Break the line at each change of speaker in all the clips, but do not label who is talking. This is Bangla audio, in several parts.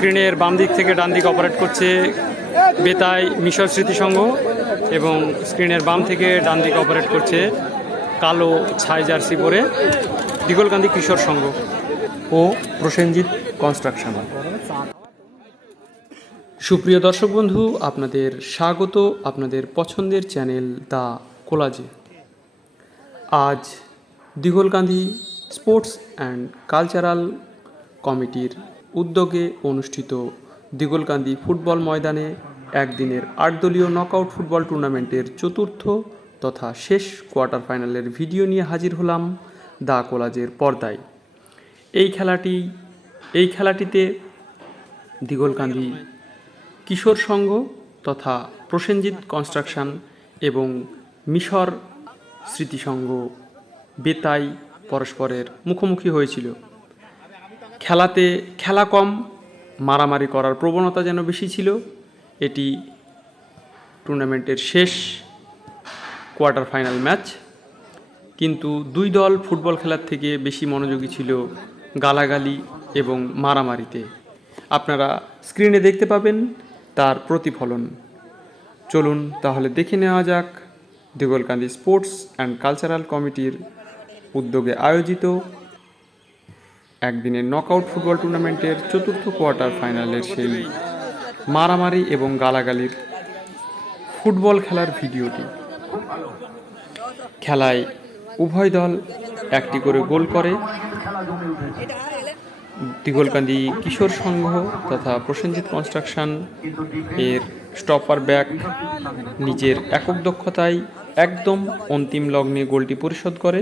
স্ক্রিনের বাম দিক থেকে ডান দিক অপারেট করছে বেতাই মিশর স্মৃতি সংঘ এবং স্ক্রিনের বাম থেকে ডান দিক অপারেট করছে কালো ছাই জার্সি পরে দিগলকান্দি কিশোর সংঘ ও প্রসেনজিৎ কনস্ট্রাকশন। সুপ্রিয় দর্শক বন্ধু, আপনাদের স্বাগত। আপনাদের পছন্দের চ্যানেল দ্য কোলাজে। আজ দিগলকান্দি স্পোর্টস অ্যান্ড কালচারাল কমিটির উদ্যোগে অনুষ্ঠিত দিগলকান্দি ফুটবল ময়দানে একদিনের আটদলীয় নকআউট ফুটবল টুর্নামেন্টের চতুর্থ তথা শেষ কোয়ার্টার ফাইনালের ভিডিও নিয়ে হাজির হলাম দা কোলাজের পর্দায়। এই খেলাটি, এই খেলাটিতে দিগলকান্দি কিশোর সংঘ তথা প্রসেনজিৎ কনস্ট্রাকশন এবং মিশর স্মৃতিসংঘ বেতাই পরস্পরের মুখোমুখি হয়েছিল। খেলাতে খেলা কম, মারামারি করার প্রবণতা যেন বেশি ছিল, এটি টুর্নামেন্টের শেষ কোয়ার্টার ফাইনাল ম্যাচ। কিন্তু দুই দল ফুটবল খেলার থেকে বেশি মনোযোগী ছিল গালাগালি এবং মারামারিতে। আপনারা স্ক্রিনে দেখতে পাবেন তার প্রতিফলন। চলুন তাহলে দেখে নেওয়া যাক দিগলকান্দি স্পোর্টস অ্যান্ড কালচারাল কমিটির উদ্যোগে আয়োজিত একদিনের নকআউট ফুটবল টুর্নামেন্টের চতুর্থ কোয়ার্টার ফাইনালের সেই মারামারি এবং গালাগালির ফুটবল খেলার ভিডিওটি। খেলায় উভয় দল একটি করে গোল করে। দিগলকান্দি কিশোর সংঘ তথা প্রসেনজিৎ কনস্ট্রাকশন এর স্টপার ব্যাক নিজের একক দক্ষতায় একদম অন্তিম লগ্নে গোলটি পরিশোধ করে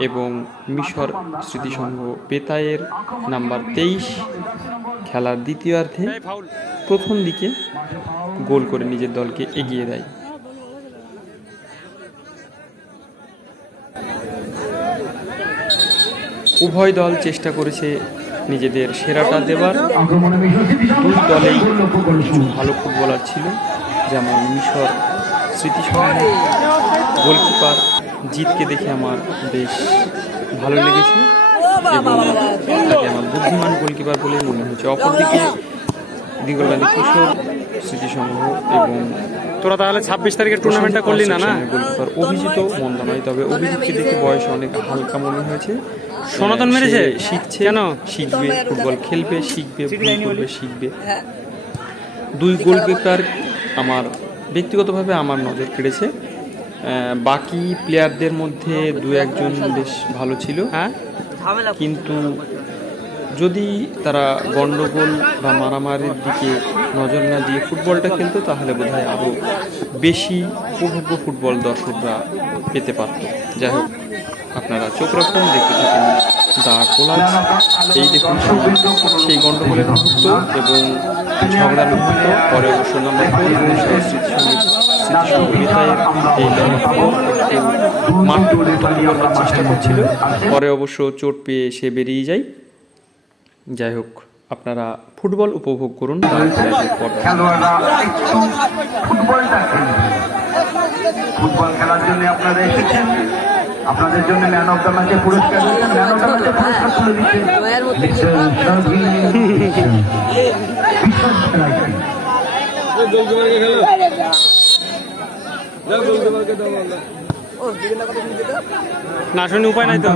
এবং মিশর স্মৃতিসংঘ বেতায়ের নাম্বার তেইশ খেলার দ্বিতীয়ার্ধে প্রথম দিকে গোল করে নিজের দলকে এগিয়ে দেয়। উভয় দল চেষ্টা করেছে নিজেদের সেরাটা দেবার দুই দলেই কিছু ভালো ফুটবলার ছিল যেমন মিশর স্মৃতিসংঘ গোলকিপার জিতকে দেখে আমার বেশ ভালো লেগেছে এবং তাকে আমার বুদ্ধিমান গোলকিপার বলে মনে হয়েছে অপরদিকে দিগলবাদী কিশোর স্মৃতিসংঘ এবং
তোরা তাহলে ছাব্বিশ তারিখের টুর্নামেন্টটা করলি না না?
গোলকিপার অভিজিৎ মন্দ নয় তবে অভিজিৎকে দেখে বয়স অনেক হালকা মনে হয়েছে।
সনাতন মেরেছে?
শিখছে
কেন?
শিখবে ফুটবল খেলবে শিখবে ভুল করবে শিখবে। দুই গোলকিপার আমার ব্যক্তিগতভাবে আমার নজর কেড়েছে। বাকি প্লেয়ারদের মধ্যে দু একজন বেশ ভালো ছিল।
হ্যাঁ?
কিন্তু যদি তারা গণ্ডগোল বা মারামারির দিকে নজর না দিয়ে ফুটবলটা খেলতো তাহলে বোধ হয় আরও বেশি উপভোগ্য ফুটবল দর্শকরা পেতে পারত। যাই হোক। আপনারা চোখ রাখুন, দেখতে থাকুন। দা কোলাজ, এই দেখুন সেই- গন্ডগোলের মুহূর্ত এবং ঝগড়ার মুহূর্ত পরে অবশ্য নাম্বার চেষ্টা করছিল। পরে অবশ্য চোট পেয়ে সে বেরিয়ে যায়। যাই হোক, আপনারা ফুটবল উপভোগ করুন।
ফুটবল খেলার জন্য আপনারা এসেছেন। আপনাদের জন্য ম্যান অফ দ্য ম্যাচের পুরস্কার রয়েছে ম্যান অফ দ্য ম্যাচের পুরস্কার তুলে দিচ্ছে মিস্টার শারমিন
না শুনি উপায় নাই তো।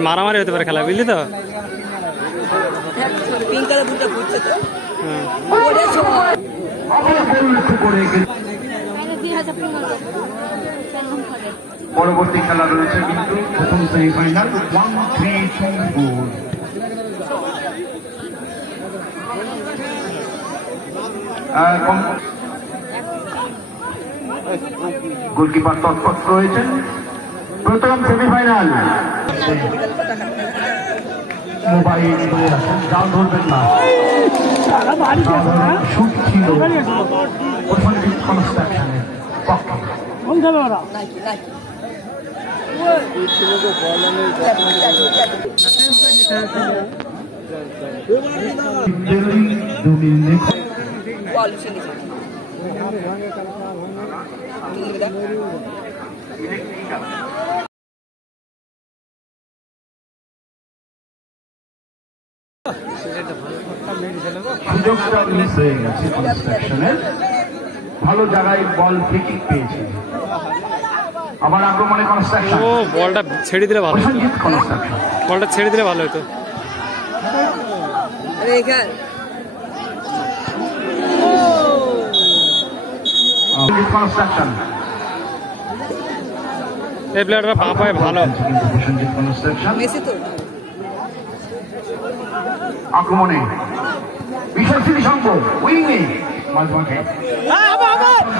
মারামারি হতে পারে খেলা বুঝলি তো?
পিঙ্ক কালার বুটটা ঘুরছে তো
হুম।
ওরেছো
অবল একটু করে এগিয়ে- পরবর্তী খেলা রয়েছে কিন্তু প্রথম semifinal one three two four goalkeeper তৎপর রয়েছেন প্রথম সেমিফাইনাল মোবাইল আসেন ধরবেন না। শুট ছিল। কনস্ট্রাকশনের সুযোগটা মিস হয়ে গেছে কনস্ট্রাকশনের ভালো জায়গায় বল ফ্রিকিক পেয়েছে। আবার আক্রমণে কনস্ট্রাকশন
ও বলটা ছেড়ে দিলে ভালো হতো।
প্রসেনজিৎ কনস্ট্রাকশন
বলটা ছেড়ে দিলে ভালো হতো।
আরে এখান
প্রসেনজিৎ কনস্ট্রাকশন
এই প্লেয়ারটা পা পায় ভালো।
মেসি তো।
আক্রমণে। বিশাল সিটি সংঘ উইংয়ে মাঝমাঠে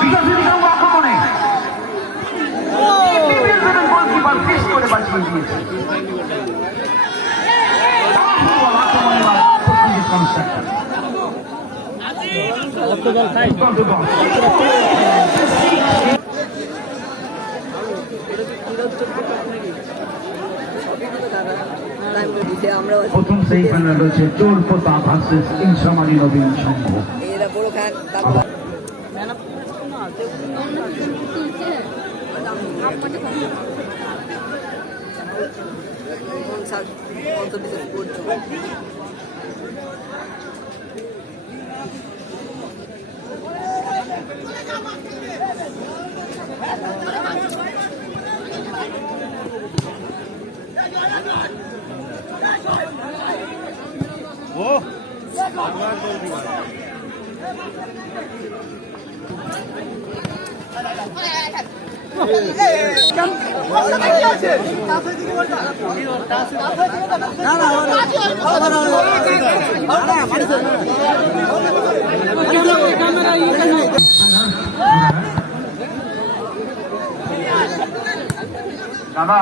বিশাল সিটি সংঘ আক্রমণে গোলকিপার ফিস করে বাঁচিয়ে দিয়েছে আক্রমণে বা প্রসেনজিৎ কনস্ট্রাকশন উত্তর দল।
আমরা
প্রথম সেই ফাইনাল রয়েছে চোর পোতা ভার্সেস ইনসামারি নবীন সংঘ।
এরা বড় তারপর
দাদা
মারামারি হবে না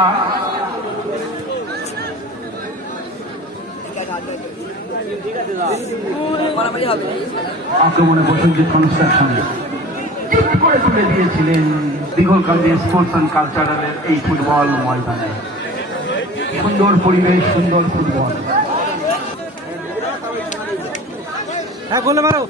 আক্রমণে প্রসেনজিৎ কনস্ট্রাকশন তুলে দিয়েছিলেন দীঘলকান্দি স্পোর্টস অ্যান্ড কালচারালের এই ফুটবল ময়দানে। সুন্দর পরিবেশ সুন্দর ফুটবল।
হ্যাঁ গোলে মারো।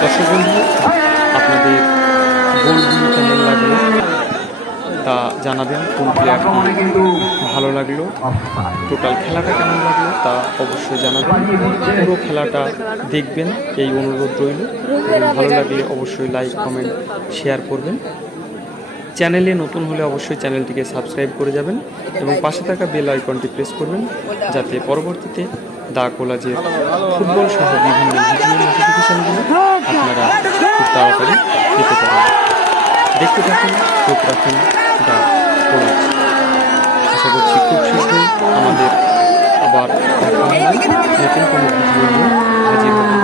দর্শক বন্ধু, আপনাদের গোলগুলো কেমন লাগল তা জানাবেন, কোন
আক্রমণে
ভালো লাগল টোটাল খেলাটা কেমন লাগল তা অবশ্যই জানাবেন। পুরো খেলাটা দেখবেন, এই অনুরোধ রইল। ভালো লাগলে অবশ্যই লাইক কমেন্ট শেয়ার করবেন। চ্যানেলে নতুন হলে অবশ্যই চ্যানেলটিকে সাবস্ক্রাইব করে যাবেন এবং পাশে থাকা বেল আইকনটি প্রেস করবেন যাতে পরবর্তীতে দা কোলাজের ফুটবল সহ বিভিন্ন ভিডিও আপনারা খুব তাড়াতাড়ি পেতে পারেন। দেখতে থাকুন, চোখ রাখুন দা কোলাজ। আশা করছি খুব শীঘ্রই আমাদের আবার নতুন কোনো ভিডিও নিয়ে হাজির হতে